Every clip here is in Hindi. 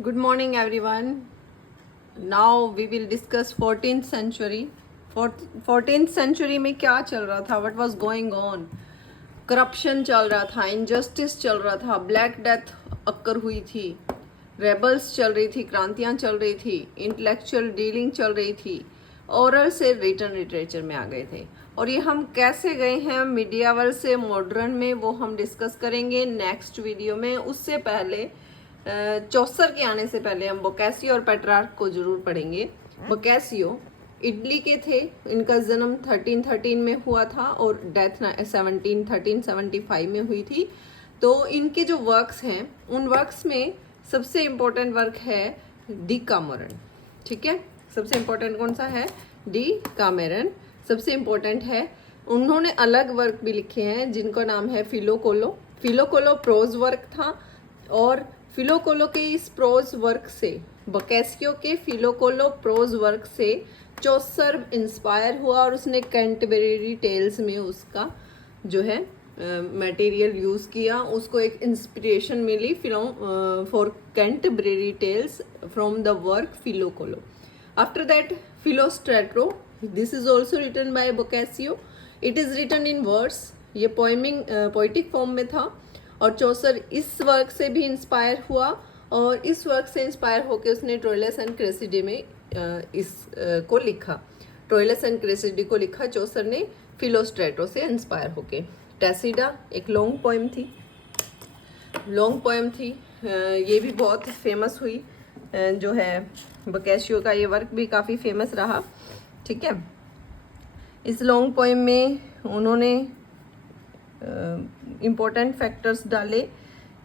Good morning, everyone. Now we will discuss 14th century. 14th century में क्या चल रहा था? What was going on? Corruption चल रहा था, इनजस्टिस चल रहा था, ब्लैक डेथ अक्कर हुई थी, रेबल्स चल रही थी, क्रांतियाँ चल रही थी, इंटेलेक्चुअल डीलिंग चल रही थी, ओरल से रिटन लिटरेचर में आ गए थे। और ये हम कैसे गए हैं मीडियावल से मॉडर्न में, वो हम डिस्कस करेंगे नेक्स्ट वीडियो में। उससे पहले चौसर के आने से पहले हम बोकासियो और पेट्रार्क को जरूर पढ़ेंगे। बोकासियो इटली के थे, इनका जन्म 1313 में हुआ था और डेथ 1375 में हुई थी। तो इनके जो वर्क्स हैं उन वर्क्स में सबसे इम्पोर्टेंट वर्क है डी कामेरन। ठीक है, सबसे इम्पोर्टेंट कौन सा है? डी कामेरन सबसे इम्पोर्टेंट है। उन्होंने अलग वर्क भी लिखे हैं जिनका नाम है फिलोकोलो। फिलोकोलो प्रोज वर्क था और फिलोकोलो के इस प्रोज वर्क से, बोकासियो के फिलोकोलो प्रोज वर्क से चौसर इंस्पायर हुआ और उसने कैंटरबरी टेल्स में उसका जो है मटेरियल यूज़ किया। उसको एक इंस्पिरेशन मिली for Canterbury Tales from the work Filocolo. After that Filostrato, this is also written by Boccaccio. It is written in words, ये पोइटिक फॉर्म में था। और चौसर इस वर्क से भी इंस्पायर हुआ और इस वर्क से इंस्पायर होकर उसने ट्रोइलस एंड क्रेसिडी में को लिखा। ट्रोइलस एंड क्रेसिडी को लिखा चौसर ने फिलोस्ट्रेटो से इंस्पायर होके। टैसिडा एक लॉन्ग पोएम थी, ये भी बहुत फेमस हुई। जो है बोकासियो का ये वर्क भी काफ़ी फेमस रहा। ठीक है, इस लॉन्ग पोएम में उन्होंने इम्पोर्टेंट फैक्टर्स डाले।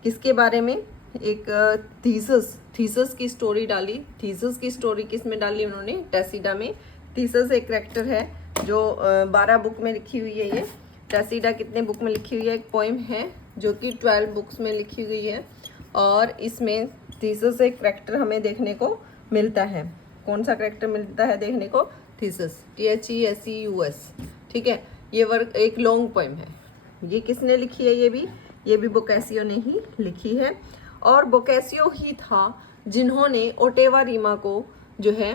किसके बारे में? एक थीसस की स्टोरी डाली। थीसस की स्टोरी किस में डाली उन्होंने? टैसिडा में। थीसस एक कैरेक्टर है जो 12 बुक में लिखी हुई है। ये टैसिडा कितने बुक में लिखी हुई है? एक पोइम है जो कि 12 बुक्स में लिखी हुई है और इसमें थीसस एक कैरेक्टर हमें देखने को मिलता है। कौन सा कैरेक्टर मिलता है देखने को? Theseus, THESEUS। ठीक है, ये वर्क एक लॉन्ग पोइम है। ये किसने लिखी है? ये भी बोकासियो ने ही लिखी है। और बोकासियो ही था जिन्होंने ओटेवा रीमा को जो है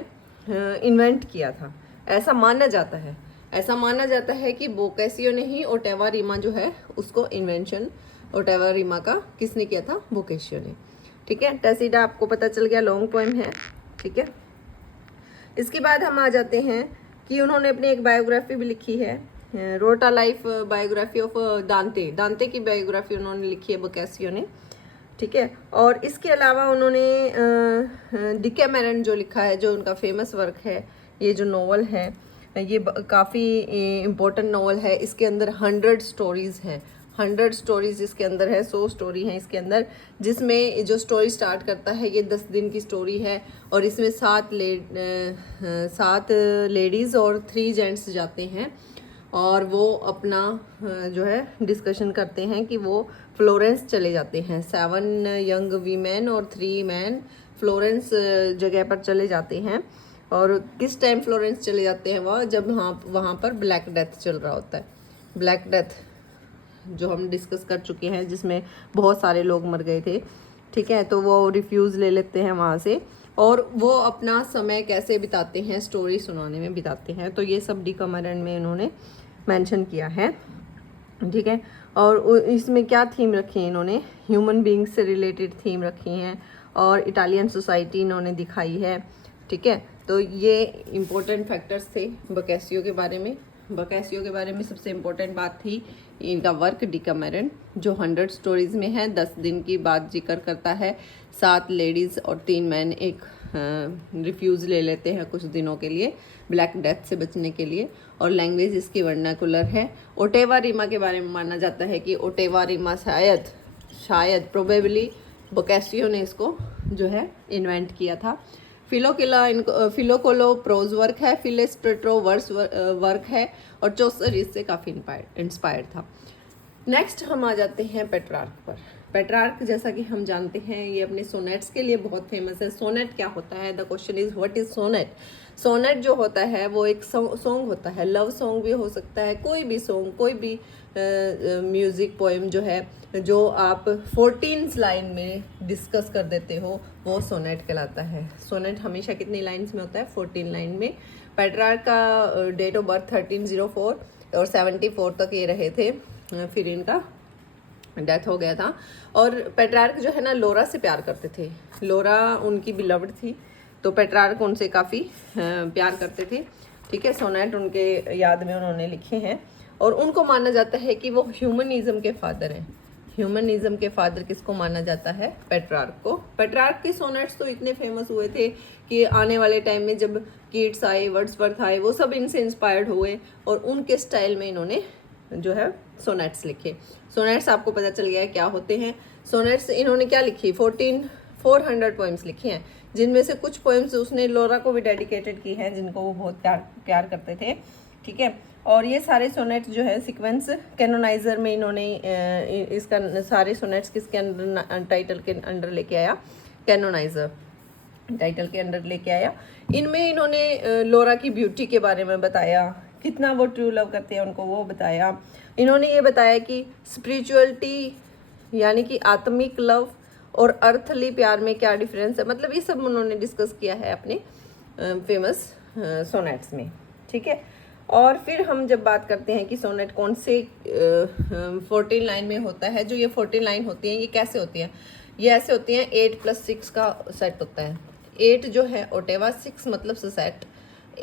इन्वेंट किया था। ऐसा माना जाता है कि बोकासियो ने ही ओटेवा रीमा जो है उसको इन्वेंशन ओटेवा रीमा का किसने किया था? बोकासियो ने। ठीक है, टैसिडा आपको पता चल गया, लॉन्ग पोइम है। ठीक है, इसके बाद हम आ जाते हैं कि उन्होंने अपनी एक बायोग्राफी भी लिखी है, रोटा लाइफ बायोग्राफी ऑफ दांते की बायोग्राफी उन्होंने लिखी है बोकासियो ने। ठीक है, और इसके अलावा उन्होंने डिकामेरन जो लिखा है, जो उनका फेमस वर्क है, ये जो नॉवल है ये काफ़ी इम्पोर्टेंट नॉवल है। इसके अंदर 100 स्टोरीज़ हैं, 100 स्टोरीज इसके अंदर है, 100 स्टोरी हैं इसके अंदर। जिसमें जो स्टोरी स्टार्ट करता है ये 10 दिन की स्टोरी है और इसमें 7 लेडीज़ और 3 जेंट्स जाते हैं और वो अपना जो है डिस्कशन करते हैं कि वो फ्लोरेंस चले जाते हैं। 7 यंग वीमेन और 3 मैन फ्लोरेंस जगह पर चले जाते हैं। और किस टाइम फ्लोरेंस चले जाते हैं? वह जब वहाँ पर ब्लैक डेथ चल रहा होता है। ब्लैक डेथ जो हम डिस्कस कर चुके हैं, जिसमें बहुत सारे लोग मर गए थे। ठीक है, तो वो रिफ्यूज़ ले लेते हैं वहाँ से और वो अपना समय कैसे बिताते हैं? स्टोरी सुनाने में बिताते हैं। तो ये सब डिकामेरन में इन्होंने मेंशन किया है। ठीक है, और इसमें क्या थीम रखी है इन्होंने? ह्यूमन बींग्स से रिलेटेड थीम रखी हैं और इटालियन सोसाइटी इन्होंने दिखाई है। ठीक है, तो ये इम्पोर्टेंट फैक्टर्स थे बोकासियो के बारे में। बोकासियो के बारे में सबसे इम्पोर्टेंट बात थी इनका वर्क डिकामेरन, जो 100 स्टोरीज़ में है। 10 दिन की बात जिक्र करता है। 7 लेडीज़ और 3 मैन एक रिफ्यूज़ ले लेते हैं कुछ दिनों के लिए ब्लैक डेथ से बचने के लिए। और लैंग्वेज इसकी वर्नाकुलर है। ओटेवा रीमा के बारे में माना जाता है कि ओटेवा रीमा शायद प्रोबेबली बोकासियो ने इसको जो है इन्वेंट किया था। फिलोकोलो प्रोज वर्क है, फिलोस्ट्रेटो वर्क है और चौसर इससे काफ़ी इंस्पायर्ड था। नेक्स्ट हम आ जाते हैं पेट्रार्क पर। पेट्रार्क जैसा कि हम जानते हैं ये अपने सोनेट्स के लिए बहुत फेमस है। सोनेट क्या होता है? The question is what is sonnet? Sonnet जो होता है वो एक सॉन्ग होता है, लव सॉन्ग भी हो सकता है, कोई भी सॉन्ग, कोई भी म्यूज़िक पोएम जो है, जो आप 14 लाइन में डिस्कस कर देते हो, वो सोनेट कहलाता है। सोनेट हमेशा कितनी लाइन्स में होता है? 14 लाइन में। पेट्रार्क का डेट ऑफ बर्थ 1304 और 74 तक ये रहे थे, फिर इनका डेथ हो गया था। और पेट्रार्क जो है ना लोरा से प्यार करते थे, लोरा उनकी बिलव्ड थी, तो पेट्रार्क उनसे काफ़ी प्यार करते थे। ठीक है, सोनेट उनके याद में उन्होंने लिखे हैं और उनको माना जाता है कि वो ह्यूमनिज्म के फादर हैं। ह्यूमनिज्म के फादर किसको माना जाता है? पेट्रार्क को। पेट्रार्क के सोनेट्स तो इतने फेमस हुए थे कि आने वाले टाइम में जब कीट्स आए, वर्ड्सवर्थ आए, वो सब इनसे इंस्पायर्ड हुए और उनके स्टाइल में इन्होंने जो है सोनेट्स लिखे। सोनेट्स आपको पता चल गया है क्या होते हैं। सोनेट्स इन्होंने क्या लिखी? 400 पोएम्स लिखी हैं, जिनमें से कुछ पोएम्स उसने लोरा को भी डेडिकेटेड की हैं, जिनको वो बहुत प्यार करते थे। ठीक है, और ये सारे सोनेट्स जो है सीक्वेंस कैनोनाइजर में इन्होंने इसका सारे सोनेट्स किसके अंडर, टाइटल के अंडर लेके आया? कैनोनाइजर टाइटल के अंडर लेके आया। इनमें इन्होंने लोरा की ब्यूटी के बारे में बताया, कितना वो ट्रू लव करते हैं उनको वो बताया। इन्होंने ये बताया कि स्पिरिचुअलिटी यानी कि आत्मिक लव और अर्थली प्यार में क्या डिफरेंस है, मतलब ये सब उन्होंने डिस्कस किया है अपने फेमस सोनेट्स में। ठीक है, और फिर हम जब बात करते हैं कि सोनेट कौन से 14 लाइन में होता है, जो ये 14 लाइन होती हैं ये कैसे होती हैं? ये ऐसे होती हैं, 8+6 का सेट होता है। 8 जो है ओटेवा, 6 मतलब सेट,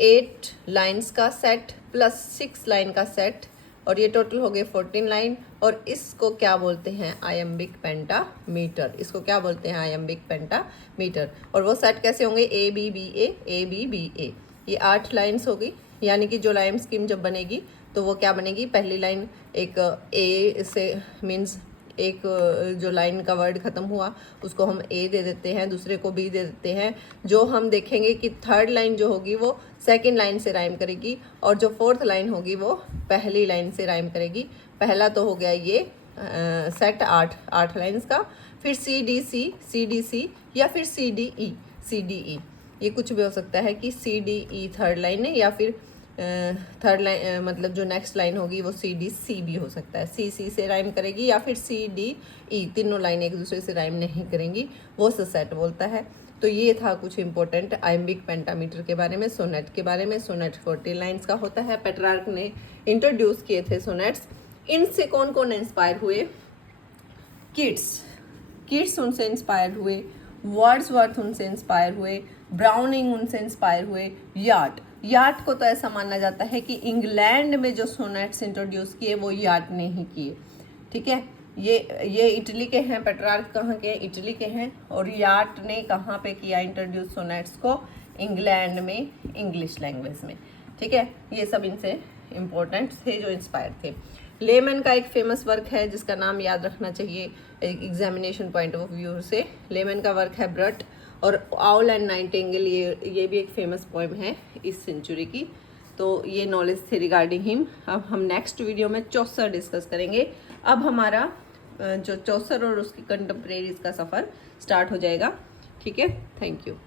8 लाइन्स का सेट प्लस 6 लाइन का सेट, और ये टोटल हो गए 14 लाइन। और इसको क्या बोलते हैं? Iambic pentameter. इसको क्या बोलते हैं? Iambic pentameter. और वो सेट कैसे होंगे? A B B A, A B B A. ये 8 लाइन्स होगी, यानी कि जो लाइम स्कीम जब बनेगी तो वो क्या बनेगी? पहली लाइन एक ए से मीन्स एक जो लाइन का वर्ड ख़त्म हुआ उसको हम ए दे देते हैं, दूसरे को बी दे देते हैं। जो हम देखेंगे कि थर्ड लाइन जो होगी वो सेकंड लाइन से राइम करेगी, और जो फोर्थ लाइन होगी वो पहली लाइन से राइम करेगी। पहला तो हो गया ये सेट 8 लाइन्स का। फिर सी या फिर सी डी ई, ये कुछ भी हो सकता है कि C D E third line है, या फिर थर्ड लाइन मतलब जो नेक्स्ट लाइन होगी वो सी डी सी भी हो सकता है। सी से राइम करेगी, या फिर सी डी ई, तीनों लाइन एक दूसरे से राइम नहीं करेंगी, वो सेट बोलता है। तो ये था कुछ इंपॉर्टेंट आयम्बिक पेंटामीटर के बारे में, सोनेट के बारे में। सोनेट 14 लाइन्स का होता है। पेट्रार्क ने इंट्रोड्यूस किए थे सोनेट्स। इनसे कौन कौन इंस्पायर हुए? किड्स उनसे इंस्पायर हुए, वर्ड्सवर्थ उनसे इंस्पायर हुए, ब्राउनिंग उनसे इंस्पायर हुए, यार्ट को तो ऐसा माना जाता है कि इंग्लैंड में जो सोनेट्स इंट्रोड्यूस किए वो यार्ट ने ही किए। ठीक है, ये इटली के हैं। पेट्रार्क कहाँ के हैं? इटली के हैं। और यार्ट ने कहाँ पे किया इंट्रोड्यूस सोनेट्स को? इंग्लैंड में, इंग्लिश लैंग्वेज में। ठीक है, ये सब इनसे इम्पोर्टेंट थे जो इंस्पायर थे। लेमन का एक फेमस वर्क है जिसका नाम याद रखना चाहिए एग्जामिनेशन पॉइंट ऑफ व्यू से। लेमन का वर्क है ब्रट, और आउल एंड नाइटिंगेल ये भी एक फेमस पोएम है इस सेंचुरी की। तो ये नॉलेज थे रिगार्डिंग हिम। अब हम नेक्स्ट वीडियो में चौसर डिस्कस करेंगे। अब हमारा जो चौसर और उसकी कंटेम्प्रेरीज का सफ़र स्टार्ट हो जाएगा। ठीक है, थैंक यू।